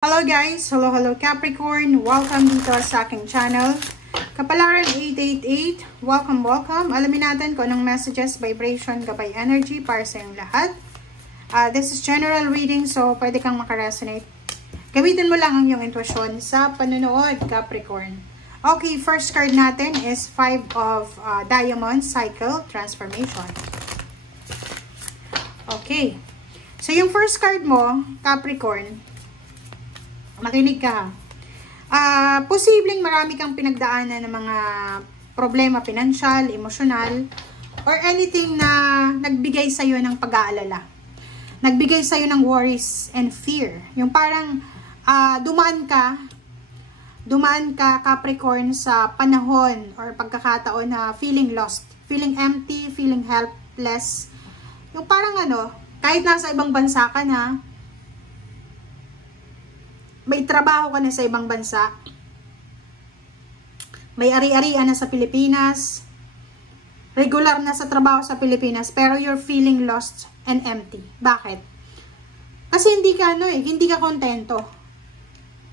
Hello guys! Hello Capricorn! Welcome dito sa aking channel. Kapalaran 888, welcome. Alamin natin kung anong messages, vibration, gabay energy para sa inyong lahat. This is general reading, so pwede kang makaresonate. Gamitin mo lang ang iyong intuition sa panunood, Capricorn. Okay, first card natin is 5 of Diamonds, Cycle, Transformation. Okay. So yung first card mo, Capricorn, makinig ka ha. Posibleng marami kang pinagdaanan ng mga problema pinansyal, emosyonal, or anything na nagbigay sa'yo ng pag-aalala. Nagbigay sa'yo ng worries and fear. Yung parang dumaan ka, Capricorn, sa panahon or pagkakataon na feeling lost, feeling empty, feeling helpless. Yung parang kahit nasa ibang bansa ka na, may trabaho ka na sa ibang bansa, may ari-arian na sa Pilipinas, regular na sa trabaho sa Pilipinas, pero you're feeling lost and empty. Bakit? Kasi hindi ka kontento.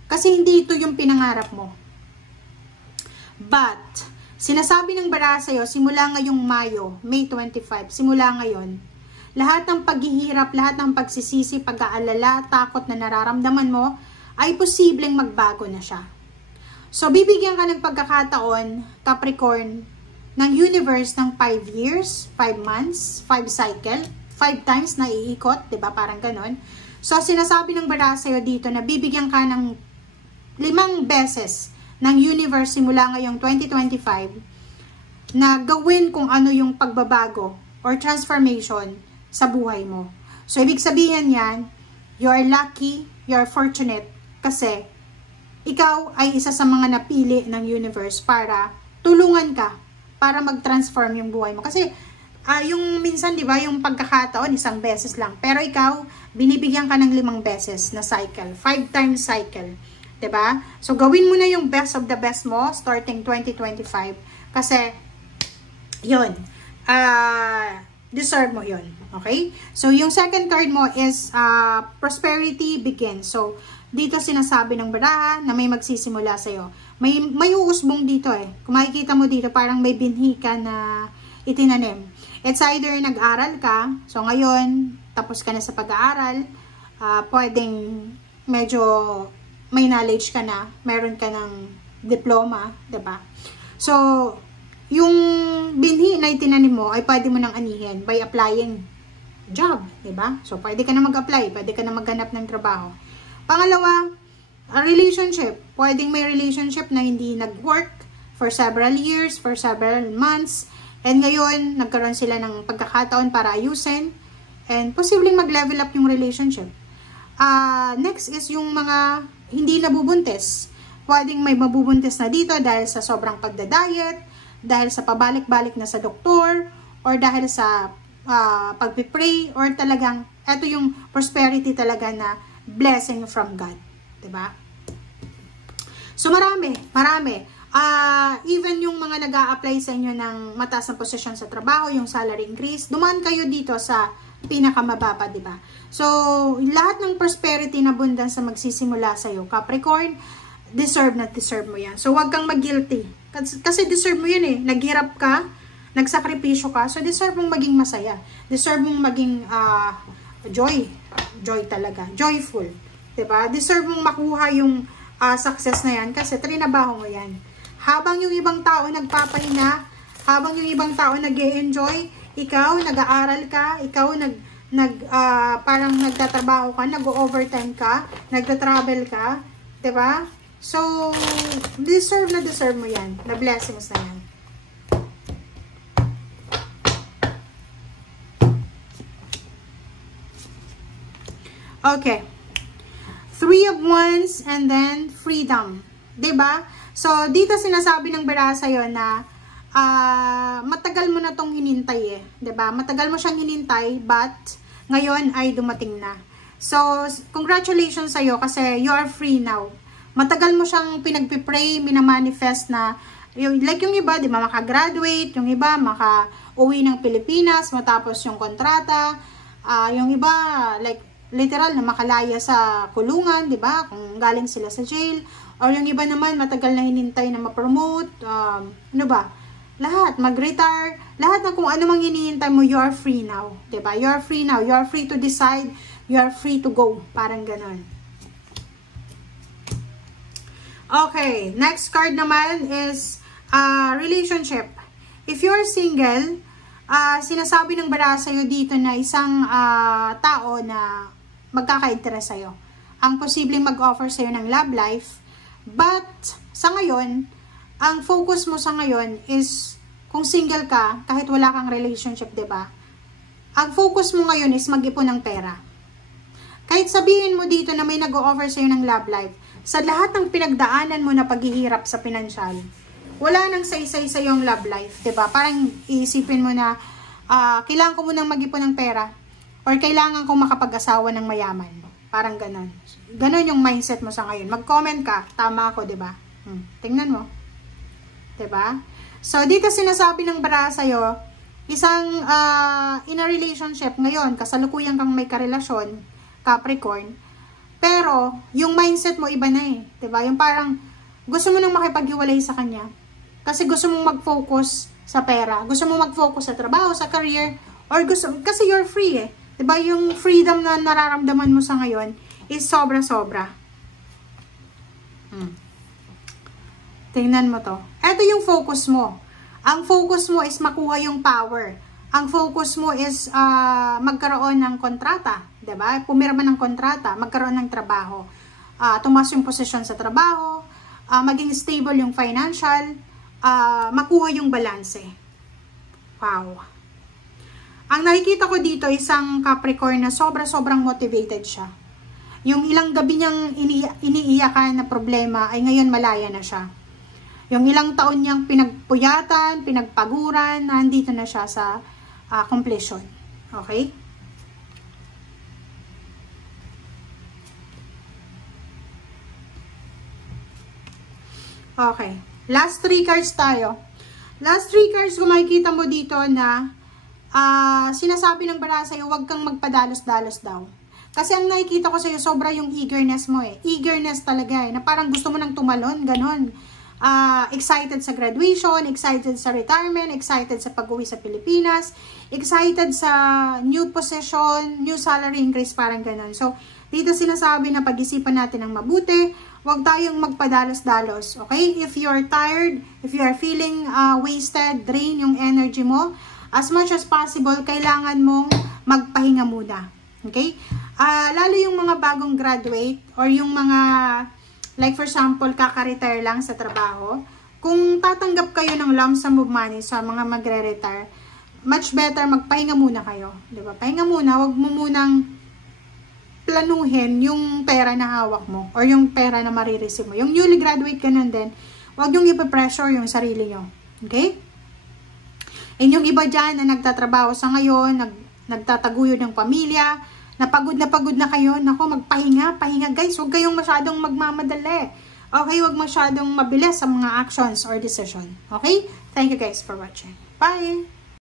Kasi hindi ito yung pinangarap mo. But, sinasabi ng bara sa'yo, simula ngayong May 25, simula ngayon, lahat ng paghihirap, lahat ng pagsisisi, pag-aalala, takot na nararamdaman mo, ay posibleng magbago na siya. So, bibigyan ka ng pagkakataon, Capricorn, ng universe ng 5 years, 5 months, 5 cycle, 5 times na iikot, diba? Parang ganon. So, sinasabi ng bara sa'yo dito na bibigyan ka ng 5 beses ng universe simula ngayong 2025 na gawin kung ano yung pagbabago or transformation sa buhay mo. So, ibig sabihin yan, you are lucky, you are fortunate, kasi ikaw ay isa sa mga napili ng universe para tulungan ka para mag-transform yung buhay mo. Kasi yung minsan, di ba, yung pagkakataon, 1 beses lang. Pero ikaw, binibigyan ka ng 5 beses na cycle. 5 times cycle. Di ba? So, gawin mo na yung best of the best mo starting 2025. Kasi, yun. Deserve mo yun. Okay? So, yung second card mo is Prosperity Begins. So, dito sinasabi ng baraha na may magsisimula sa'yo. May uusbong dito Kung makikita mo dito, parang may binhi ka na itinanim. It's either nag-aral ka, so ngayon, tapos ka na sa pag-aaral, pwedeng medyo may knowledge ka na, meron ka ng diploma, diba? So, yung binhi na itinanim mo ay pwede mo nang anihin by applying job, diba? So, pwede ka na mag-apply, pwede ka na maghanap ng trabaho. Pangalawa, a relationship. Pwedeng may relationship na hindi nag-work for several years, for several months, and ngayon, nagkaroon sila ng pagkakataon para ayusin, and posibleng mag-level up yung relationship. Next is yung mga hindi nabubuntis. Pwedeng may mabubuntis na dito dahil sa sobrang pagda-diet, dahil sa pabalik-balik na sa doktor, or dahil sa pagpipray, or talagang, eto yung prosperity talaga na blessing from God. Diba? So, marami. Even yung mga nag-a-apply sa inyo ng mataas na posisyon sa trabaho, yung salary increase, dumaan kayo dito sa pinakamababa, diba? So, lahat ng prosperity na abundance na magsisimula sa'yo, Capricorn, deserve mo yan. So, huwag kang mag-guilty. Kasi deserve mo yun Naghirap ka, nagsakripisyo ka, so deserve mong maging masaya. Deserve mong maging joy talaga. Joyful. Diba? Deserve mong makuha yung success na yan kasi trinabaho mo yan. Habang yung ibang tao nagpapahinga, habang yung ibang tao nag-e-enjoy, ikaw, nag-aaral ka, ikaw, parang nagtatrabaho ka, nag-overtime ka, nagta-travel ka, diba? So, deserve mo yan. Na blessings na yan. Okay. 3 of Wands and then freedom. Diba? So, dito sinasabi ng bara sa'yo na matagal mo na tong hinintay Diba? Matagal mo siyang hinintay but ngayon ay dumating na. So, congratulations sa'yo kasi you are free now. Matagal mo siyang pinagpipray, minamanifest na like yung iba, diba? Makagraduate, yung iba makauwi ng Pilipinas matapos yung kontrata, yung iba like literal na makalaya sa kulungan, 'di ba? Kung galing sila sa jail, or yung iba naman matagal na hinintay na ma-promote, ano ba? Lahat, mag-retire, lahat na kung ano mang hinihintay mo, you are free now, 'di ba? You are free now. You are free to decide, you are free to go, parang ganoon. Okay, next card naman is relationship. If you are single, sinasabi ng baraha sa'yo dito na isang tao na magkaka-interest sa'yo. Ang posibleng mag-offer sa'yo ng love life. But, sa ngayon, ang focus mo sa ngayon is, kung single ka, kahit wala kang relationship, diba? Ang focus mo ngayon is mag-ipon ng pera. Kahit sabihin mo dito na may nag-offer sa'yo ng love life, sa lahat ng pinagdaanan mo na paghihirap sa pinansyal, wala nang saysay sa yung love life, 'di ba? Parang iisipin mo na kailangan ko munang mag-ipon ng pera or kailangan kong makapag-asawa ng mayaman. Parang ganon. Ganon yung mindset mo sa ngayon. Mag-comment ka, tama ako, 'di ba? Tingnan mo. 'Di ba? So dito sinasabi ng baraha sa iyo, isang in a relationship ngayon, kasalukuyan kang may karelasyon, Capricorn. Pero yung mindset mo iba na eh, 'di ba? Yung parang gusto mo nang makipaghiwalay sa kanya. Kasi gusto mong mag-focus sa pera. Gusto mong mag-focus sa trabaho, sa career. Or kasi you're free eh. Diba yung freedom na nararamdaman mo sa ngayon is sobra-sobra. Tingnan mo to. Ito yung focus mo. Ang focus mo is makuha yung power. Ang focus mo is magkaroon ng kontrata. Diba? Pumirma ng kontrata. Magkaroon ng trabaho. Tumas yung posisyon sa trabaho. Maging stable yung financial. Makuha yung balanse. Wow. Ang nakikita ko dito, isang Capricorn na sobrang motivated siya. Yung ilang gabi niyang iniiyakan na problema ay ngayon malaya na siya. Yung ilang taon niyang pinagpuyatan, pinagpaguran, nandito na siya sa completion. Okay? Okay. Last 3 cards tayo. Last 3 cards, kung makikita mo dito na sinasabi ng baraha sa'yo, huwag kang magpadalos-dalos daw. Kasi ang nakikita ko sa'yo, sobra yung eagerness mo eh. Eagerness talaga eh. Na parang gusto mo nang tumalon, ganon. Excited sa graduation, excited sa retirement, excited sa pag-uwi sa Pilipinas, excited sa new position, new salary increase, parang ganon. So, dito sinasabi na pag-isipan natin ng mabuti, huwag tayong magpadalos-dalos, okay? If you're tired, if you are feeling wasted, drain yung energy mo, as much as possible, kailangan mong magpahinga muna, okay? Lalo yung mga bagong graduate or yung mga, like for example, kaka-retire lang sa trabaho, kung tatanggap kayo ng lump sum of money sa mga magre-retire, much better magpahinga muna kayo, di ba? Pahinga muna, huwag mo munang planuhin yung pera na hawak mo or yung pera na marireceive mo. Yung newly graduate ka nun din, huwag yung ipapressure yung sarili nyo. Okay? And yung iba dyan na nagtatrabaho sa ngayon, nagtataguyod ng pamilya, na pagod na kayo, naku, magpahinga, guys, huwag kayong masyadong magmamadali. Okay, huwag masyadong mabilis sa mga actions or decision. Okay? Thank you guys for watching. Bye!